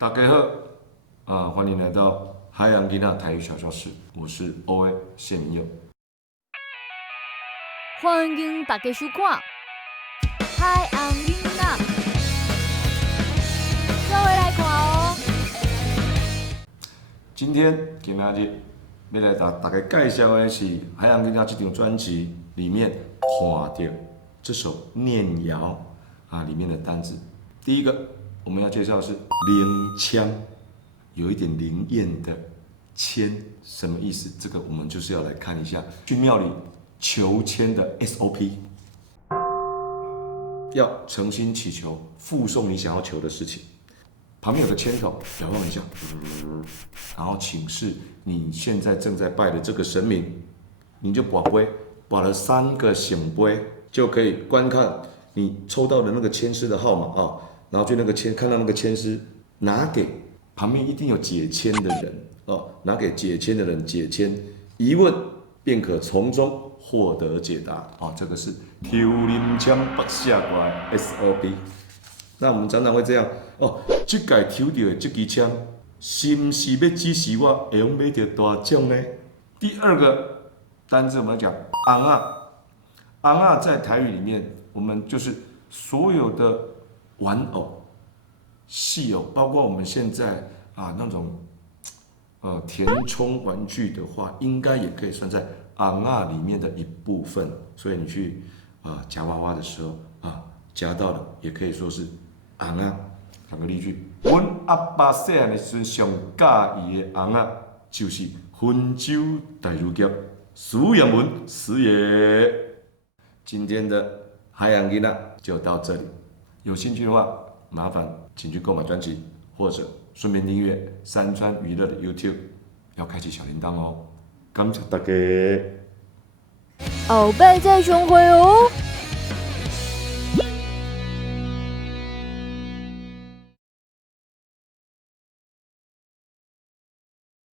大家好，欢迎来到海洋囡仔台语小教室，我是 OA 谢明佑。欢迎大家收看《海洋囡仔》，各位来看哦。今天今仔日要来大家介绍的是《海洋囡仔》这张专辑里面看到这首念谣里面的单字。第一个我们要介绍的是灵签，有一点灵验的签，什么意思？这个我们就是要来看一下去庙里求签的 SOP， 要诚心祈求，附送你想要求的事情。旁边有个签筒，摇晃一下，然后请示你现在正在拜的这个神明，你就拔杯，拔了3个醒杯，就可以观看你抽到的那个签师的号码啊，然后就那个签，看到那个签师拿给旁边一定有解签的人哦，拿给解签的人解签，疑问便可从中获得解答哦，这个是抽灵签拔下过来 SOP。那我们常常会这样哦，这届抽到的这支签，是不是要指示我会用买到大奖呢？第二个单字我们要讲昂啊，昂啊在台语里面，我们就是所有的玩偶、戏偶，包括我们现在那种填充玩具的话，应该也可以算在昂啊里面的一部分。所以你去夹娃娃的时候夹到了，也可以说是昂啊。讲个例句，阮阿爸细汉的时阵上喜意的昂啊，就是温州大儒夹苏阳文师爷。今天的海洋囡仔就到这里，有兴趣的话，麻烦请去购买专辑，或者顺便订阅山川娱乐的 YouTube， 要开启小铃铛哦。感谢大家，后摆再相会哦。